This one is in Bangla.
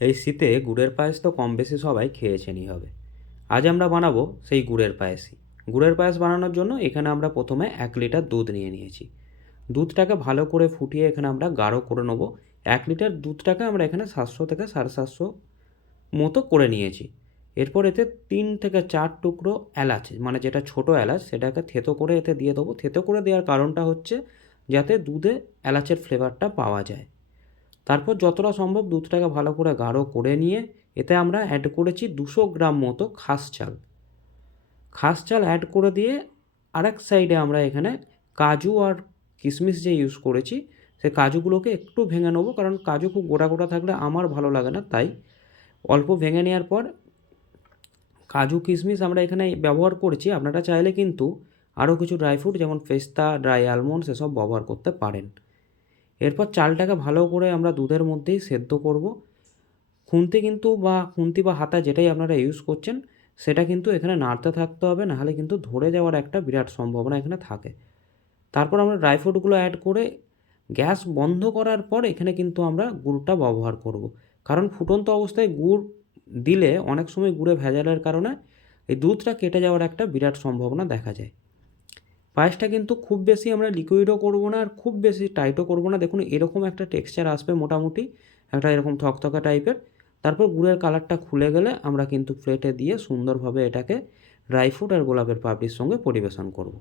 এই শীতে গুড়ের পায়েস তো কম বেশি সবাই খেয়েছেনই হবে। আজ আমরা বানাবো সেই গুড়ের পায়েসই। গুড়ের পায়েস বানানোর জন্য এখানে আমরা প্রথমে এক লিটার দুধ নিয়ে নিয়েছি। দুধটাকে ভালো করে ফুটিয়ে এখানে আমরা গাঢ় করে নেব। এক লিটার দুধটাকে আমরা এখানে সাতশো থেকে সাড়ে সাতশো মতো করে নিয়েছি। এরপর এতে তিন থেকে চার টুকরো এলাচ মানে যেটা ছোট এলাচ, সেটাকে থেতো করে এতে দিয়ে দেবো। থেতো করে দেওয়ার কারণটা হচ্ছে যাতে দুধে এলাচের ফ্লেভারটা পাওয়া যায়। তারপর যতটা সম্ভব দুধটাকে ভালো করে গাঢ় করে নিয়ে এতে আমরা অ্যাড করেছি দুশো গ্রাম মতো খাস চাল। খাস চাল অ্যাড করে দিয়ে আরেক সাইডে আমরা এখানে কাজু আর কিশমিশ যে ইউজ করেছি, সে কাজুগুলোকে একটু ভেঙে নেব কারণ কাজু খুব গোটা গোটা থাকলে আমার ভালো লাগে না, তাই অল্প ভেঙে নেওয়ার পর কাজু কিশমিশ আমরা এখানে ব্যবহার করেছি। আপনারা চাইলে কিন্তু আরও কিছু ড্রাই ফ্রুট যেমন পেস্তা ড্রাই আলমন্ড সেসব ব্যবহার করতে পারেন। এরপর চালটাকে ভালো করে আমরা দুধের মধ্যেই সেদ্ধ করব। খুন্তি কিন্তু বা খুন্তি বা হাতা যেটাই আপনারা ইউজ করছেন, সেটা কিন্তু এখানে নাড়তে থাকতে হবে, নাহলে কিন্তু ধরে যাওয়ার একটা বিরাট সম্ভাবনা এখানে থাকে। তারপর আমরা ড্রাই ফ্রুটগুলো অ্যাড করে গ্যাস বন্ধ করার পর এখানে কিন্তু আমরা গুড়টা ব্যবহার করব। কারণ ফুটন্ত অবস্থায় গুড় দিলে অনেক সময় গুড়ে ভেজালের কারণে এই দুধটা কেটে যাওয়ার একটা বিরাট সম্ভাবনা দেখা যায়। পায়েসটা কিন্তু খুব বেশি আমরা লিকুইডও করব না আর খুব বেশি টাইটও করব না। দেখুন, এরকম একটা টেক্সচার আসবে মোটামুটি, একটা এরকম থকথকা টাইপের তারপর গুড়ের কালারটা খুলে গেলে আমরা কিন্তু প্লেটে দিয়ে সুন্দরভাবে এটাকে ড্রাই ফ্রুট আর গোলাপের পাপড়ির সঙ্গে পরিবেশন করব।